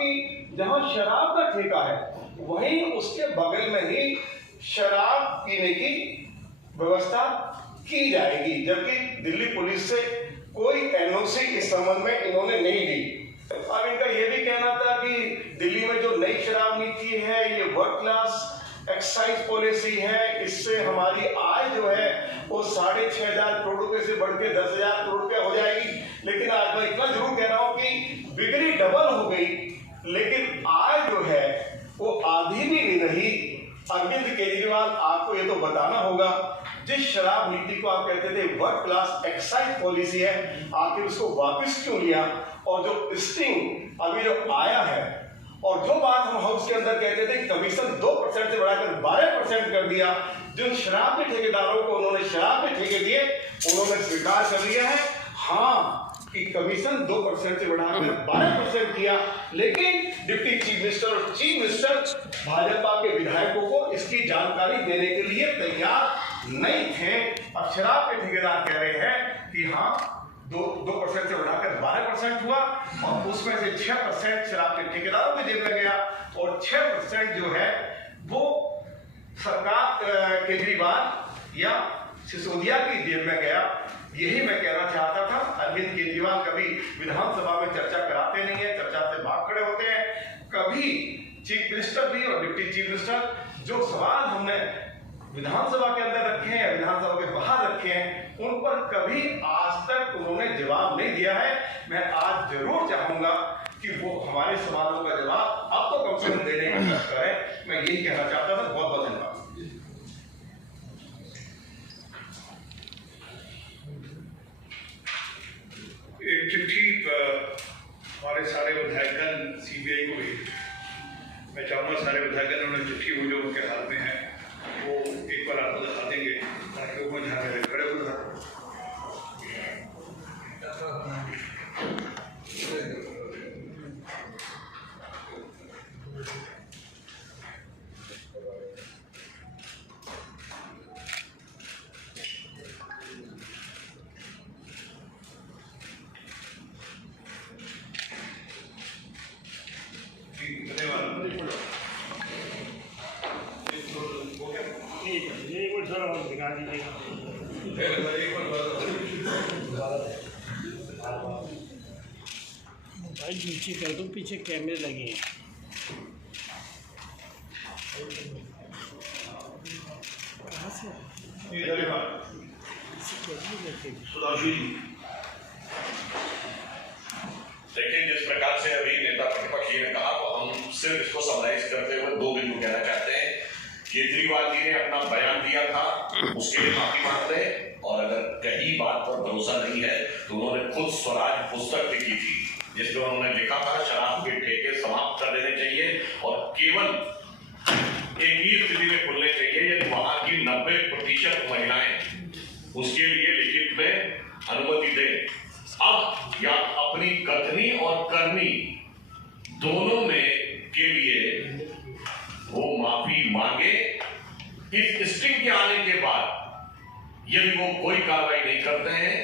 कि जहां शराब का ठेका है वहीं उसके बगल में ही शराब पीने की व्यवस्था की जाएगी, जबकि दिल्ली पुलिस से कोई एनओसी इस संबंध में इन्होंने नहीं ली। अब इनका यह भी कहना था कि दिल्ली में जो नई शराब नीति है ये वर्ल्ड क्लास एक्साइज पॉलिसी है, इससे हमारी आय जो है वो 6,500 करोड़ रुपए से बढ़ के 10,000 करोड़ रुपया हो जाएगी। लेकिन आज मैं इतना जरूर कह रहा हूं कि बिक्री डबल हो गई लेकिन आय जो है वो आधी भी नहीं रही। अरविंद केजरीवाल, आपको ये तो बताना होगा, जिस शराब नीति को आप कहते थे वर्ल्ड क्लास एक्साइज पॉलिसी है, आखिर उसको वापस क्यों लिया? और जो स्टिंग अभी जो आया है और जो बात हम हाउस के अंदर कहते थे कमीशन 2% से बढ़ाकर 12% कर दिया, जिन शराब के ठेकेदारों को उन्होंने शराब के ठेके दिए उन्होंने स्वीकार कर लिया है हाँ कि कमीशन 2% से बढ़ाकर 12% किया, लेकिन डिप्टी चीफ मिनिस्टर और चीफ मिनिस्टर भाजपा के विधायकों को इसकी जानकारी देने के लिए तैयार नहीं थे। अब शराब के ठेकेदार कह रहे हैं कि हाँ 2% से बढ़ाकर 12% हुआ और उसमें से 6% शराब के ठेकेदारों की जेब में गया और 6% जो है वो सरकार केजरीवाल या सिसोदिया की जेब में गया। यही मैं कहना चाहता था। अरविंद केजरीवाल कभी विधानसभा में चर्चा कराते नहीं है, चर्चा से भाग खड़े होते हैं। कभी चीफ मिनिस्टर भी और डिप्टी चीफ मिनिस्टर जो सवाल हमने विधानसभा के अंदर रखे हैं, विधानसभा के बाहर रखे हैं, उन पर कभी आज तक उन्होंने जवाब नहीं दिया है। मैं आज जरूर चाहूंगा कि वो हमारे सवालों का जवाब अब तो कम से कम देने की कोशिश करें। मैं यही कहना चाहता था। बहुत बहुत धन्यवाद। एक चिट्ठी हमारे सारे विधायकगण सीबीआई को भेजी। मैं चाहूँगा सारे विधायकगण उन्होंने चिट्ठी वो जो उनके हाथ में है वो एक बार आपको दिखा देंगे ताकि वो ध्यान रहे। खड़े हो भाई नीचे कर दो, पीछे कैमरे लगे हैं। कहाँ से देखिए, जिस प्रकार से अभी नेता प्रतिपक्ष जी ने कहा तो हम सिर्फ इसको समराइज करते हुए 2 बिंदु कहना चाहते हैं। केजरीवाल जी ने अपना बयान दिया था, उसके लिए माफी मांगते हैं, और अगर कहीं बात पर भरोसा नहीं है तो उन्होंने खुद स्वराज पुस्तक लिखी थी जिसमें उन्होंने लिखा था शराब के ठेके समाप्त कर देने चाहिए और केवल एक ही स्थिति में खुलने चाहिए यदि वहां की 90% महिलाएं उसके लिए लिखित में अनुमति दें। अब या अपनी कथनी और करनी दोनों में के लिए वो माफी मांगे। इस स्टिंग के आने के बाद यदि वो कोई कार्रवाई नहीं करते हैं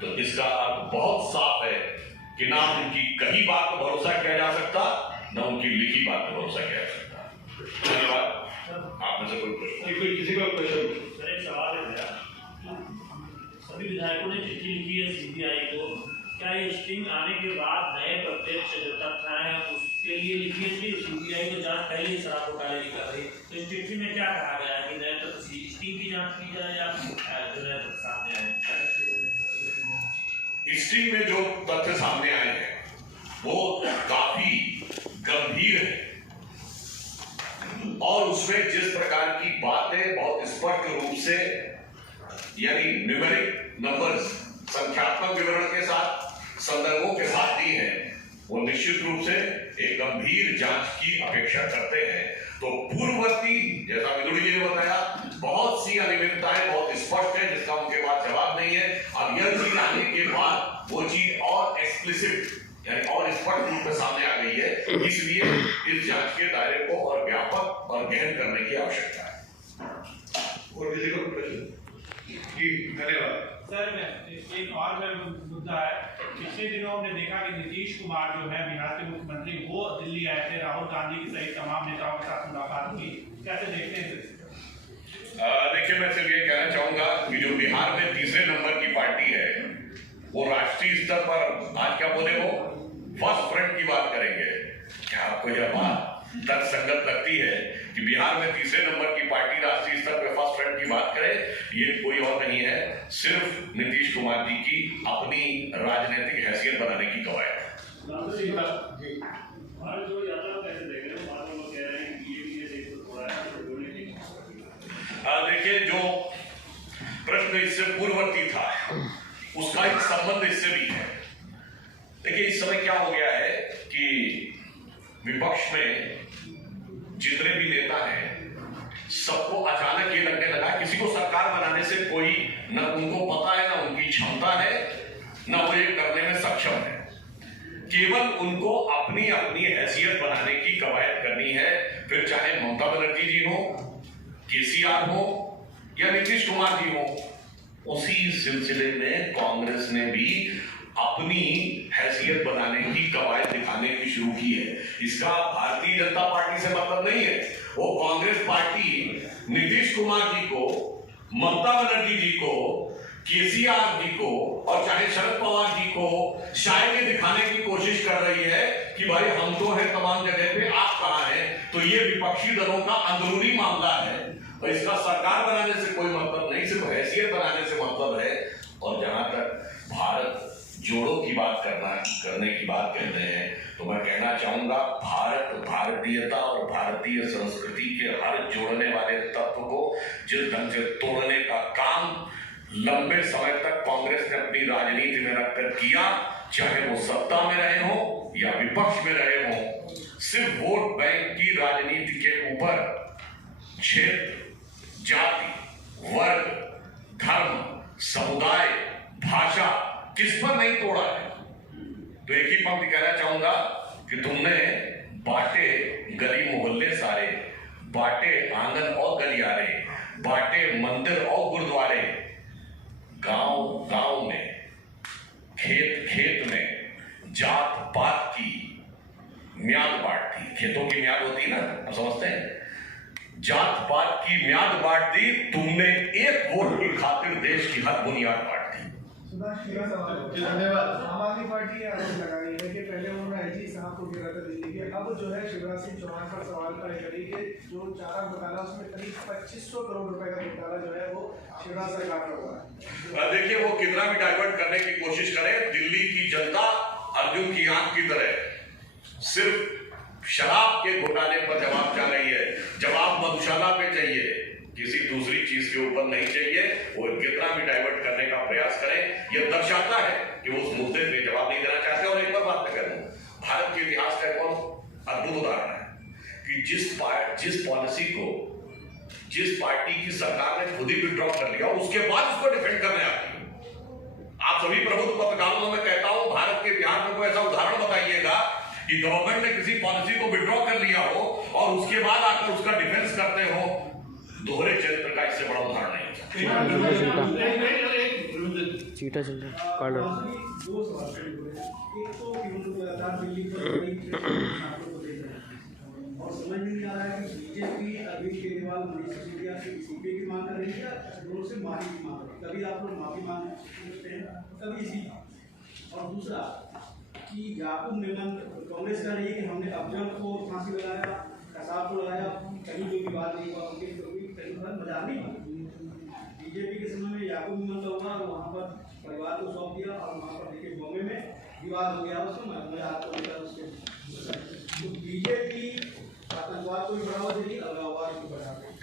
तो इसका अर्थ बहुत साफ है कि ना उनकी कही बात पर भरोसा किया जा सकता, ना उनकी लिखी बात पर भरोसा किया जा सकता। धन्यवाद। आप में से कोई प्रश्न? किसी का प्रश्न? एक सवाल है भैया, सभी विधायकों ने चिट्ठी लिखी है सीबीआई को, क्या ये स्टिंग आने के बाद नए प्रत्यक्ष जो तथ्य आए हैं उसके लिए लिखी है कि सीबीआई को जांच पहले ही शराब घोटाले की कर रही है? तो इस चिट्ठी में क्या कहा गया है कि नए तथ्य स्टिंग की जांच की जाए या जो नए तथ्य सामने आए? स्टिंग में जो तथ्य सामने आए हैं वो काफी गंभीर है और उसमें जिस प्रकार की बातें बहुत स्पष्ट रूप से यानी न्यूमेरिक नंबर्स संख्यात्मक विवरण के साथ संदर्भों के साथ दी है वो निश्चित रूप से एक गंभीर जांच की अपेक्षा करते हैं। तो पूर्ववर्ती जैसा विदुड़ी जी ने बताया बहुत सी अनियमितताएं बहुत स्पष्ट है जिसका उनके पास जवाब नहीं है। अब यह चीज आने के बाद वो चीज और एक्सप्लिसिट यानी और स्पष्ट रूप में सामने आ गई है, इसलिए इस जांच के दायरे को और व्यापक और गहन करने की आवश्यकता है। और किसी को प्रश्न? जी धन्यवाद सर। एक और मुद्दा है, पिछले दिनों हमने देखा कि नीतीश कुमार जो है बिहार के मुख्यमंत्री वो दिल्ली आए थे, राहुल गांधी की सहित तमाम नेताओं के साथ मुलाकात हुई, कैसे देखते हैं? देखिए, मैं सिर्फ ये कहना चाहूंगा कि जो बिहार में तीसरे नंबर की पार्टी है वो राष्ट्रीय स्तर पर आज क्या बोले, वो फर्स्ट फ्रंट की बात करेंगे। क्या आपको यह बात तर्कसंगत लगती है कि बिहार में तीसरे नंबर की पार्टी राष्ट्रीय स्तर पर फर्स्ट फ्रंट की बात करे? ये कोई और नहीं है, सिर्फ नीतीश कुमार जी की अपनी राजनीतिक हैसियत बनाने की कवायद। देखिए, जो प्रश्न इससे पूर्ववर्ती था उसका एक संबंध इससे भी है। देखिए, इस समय क्या हो गया है कि विपक्ष में जितने भी नेता हैं सबको अचानक ये लगने लगा किसी को सरकार बनाने से कोई न उनको पता है, न उनकी क्षमता है, न वो ये करने में सक्षम है। केवल उनको अपनी अपनी हैसियत बनाने की कवायद करनी है, फिर चाहे ममता बनर्जी जी हो, केसीआर हो या नीतीश कुमार जी हो। उसी सिलसिले में कांग्रेस ने भी अपनी हैसियत बनाने की कवायद दिखाने की शुरू की है। इसका भारतीय जनता पार्टी से मतलब नहीं है। वो कांग्रेस पार्टी नीतीश कुमार जी को, ममता बनर्जी जी को, केसीआर जी को और चाहे शरद पवार जी को शायद ये दिखाने की कोशिश कर रही है कि भाई हम तो हैं तमाम जगह पे, आप कहां हैं। तो ये विपक्षी दलों का अंदरूनी मामला है और इसका सरकार बनाने से कोई मतलब नहीं, सिर्फ हैसियत बनाने से मतलब है। और जहां तक भारत जोड़ों की बात करने की बात कहते हैं तो मैं कहना चाहूंगा, भारत, भारतीयता और भारतीय संस्कृति के हर जोड़ने वाले तत्व को जिस ढंग से तोड़ने का काम लंबे समय तक कांग्रेस ने अपनी राजनीति में रखकर किया, चाहे वो सत्ता में रहे हो या विपक्ष में रहे हो, सिर्फ वोट बैंक की राजनीति के ऊपर क्षेत्र, जाति, वर्ग, धर्म, समुदाय, भाषा किस पर नहीं तोड़ा है। तो एक ही पंक्ति कहना चाहूंगा कि तुमने बांटे गली मोहल्ले सारे, बांटे आंगन और गलियारे, बांटे मंदिर और गुरुद्वारे, गांव गांव में, खेत खेत में जात पात की म्याद बांट दी। खेतों की म्याद होती है ना, आप समझते हैं। जात पात की म्याद बांट दी तुमने, एक वोट की खातिर देश की हर बुनियाद बांट दी। धन्यवाद। आम आदमी पार्टी आरोप लगा रही है कि पहले उन्होंने आईजी साहब को घेरा था दिल्ली के, अब जो है शिवराज सिंह चौहान पर सवाल खड़े करी कि जो चारा घोटाला उसमें करीब 2500 करोड़ रुपए का घोटाला जो है वो शिवराज सरकार का हुआ है। देखिए, वो कितना भी डाइवर्ट करने की कोशिश करे, दिल्ली की जनता अर्जुन की आंख की तरह सिर्फ शराब के घोटाले पर जवाब चाह रही है। जवाब मधुशाला पे चाहिए, किसी दूसरी चीज के ऊपर नहीं चाहिए। वो कितना भी डाइवर्ट करने का प्रयास करें, यह दर्शाता है कि वो उस मुद्दे पे जवाब नहीं देना चाहते। और एक बार बात कर लूं, भारत के इतिहास का एक और अद्भुत उदाहरण है कि जिस पॉलिसी को जिस पार्टी की सरकार ने खुद ही विड्रॉ कर लिया, उसके बाद उसको डिफेंड करने आती है। आप सभी प्रबुद्ध पत्रकारों में कहता हूं, भारत के इतिहास में कोई ऐसा उदाहरण बताइएगा कि गवर्नमेंट ने किसी पॉलिसी को विड्रॉ कर लिया हो और उसके बाद आकर उसका डिफेंस करते हो। दोहरे चरित्र का इससे बड़ा उदाहरण नहीं है। चीटा चल रहा है कार्ड। दो सवाल एक तो लगातार दिल्ली पर और समझ नहीं आ रहा है कि बीजेपी अरविंद केजरीवाल, मनीष सिसोदिया से इस्तीफे की मांग कर रही है, दोनों से माफी की मांग कर रही है। कभी आप लोग माफी मांगते हैं, कभी इस्तीफा। और दूसरा कि याकूब मेमन कांग्रेस का नहीं कि हमने अफजल को फांसी लगाया, कसाब को लगाया, कहीं जो विवाद नहीं हुआ, उनके कहीं पर मजा नहीं हुआ। बीजेपी के समय में याकूब मेमन का हुआ, वहाँ पर परिवार को सौंप दिया और वहाँ पर देखिए बॉम्बे में विवाद हो गया, उसमें मजाक को लेकर उसके बीजेपी आतंकवाद को भी बढ़ावा दे रही है, अलगाववाद को बढ़ावा दे रही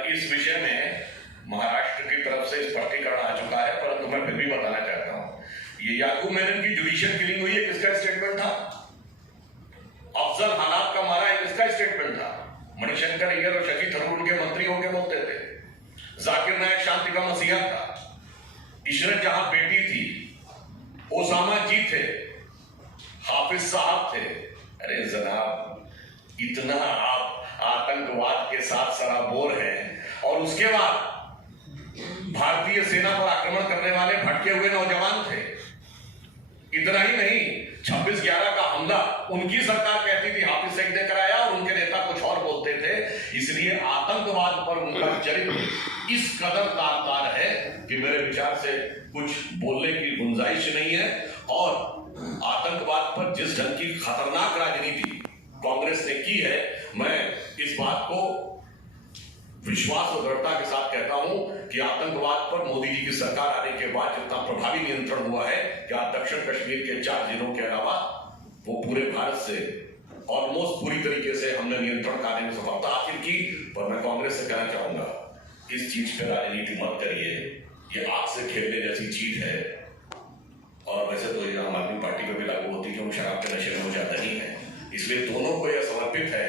है। इस विषय में महाराष्ट्र की तरफ से स्पष्टीकरण आ चुका है, परंतु मैं फिर भी बताना चाहता हूँ, ये याकूब मेनन की जुडिशियल किलिंग हुई है, किसका स्टेटमेंट था? अफजल हालात का मारा है, किसका स्टेटमेंट था? मणिशंकर अय्यर और शशि थरूर उनके मंत्री होकर बोलते थे। जाकिर नायक शांति का मसीहा था, इशरत जहां बेटी थी, ओसामा जी थे, हाफिज साहब थे। अरे जनाब, इतना आप आतंकवाद के साथ सराबोर हैं और उसके बाद भारतीय सेना पर आक्रमण करने वाले भटके हुए नौजवान थे। इतना ही नहीं, 26/11 का हमला उनकी सरकार कहती थी हाफिज इसलिए आतंकवाद पर उनका चरित्र इस कदर तार है कि मेरे विचार से कुछ बोलने की गुंजाइश नहीं है। और आतंकवाद पर जिस ढंग की खतरनाक राजनीति कांग्रेस ने की है, मैं इस बात को विश्वास और दृढ़ता के साथ कहता हूं कि आतंकवाद पर मोदी जी की सरकार आने के बाद जितना प्रभावी नियंत्रण हुआ है कि आज दक्षिण कश्मीर के 4 जिलों के अलावा वो पूरे भारत से ऑलमोस्ट पूरी तरीके से हमने नियंत्रण करने में सफलता हासिल की। पर मैं कांग्रेस से कहना चाहूंगा, इस चीज पे राजनीति मत करिए, ये आग से खेलने जैसी चीज है। और वैसे तो ये आम आदमी पार्टी पर भी लागू होती है, क्योंकि शराब के नशे में हो जाता ही है। इसलिए दोनों को यह समर्पित है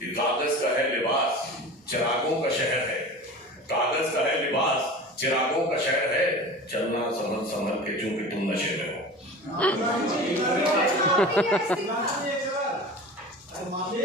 कि कागज का है लिबास, चिरागों का शहर है। कागज का है लिबास, चिरागों का शहर है। चलना संभल संभल के, चूंकि तुम नशे में हो। माफी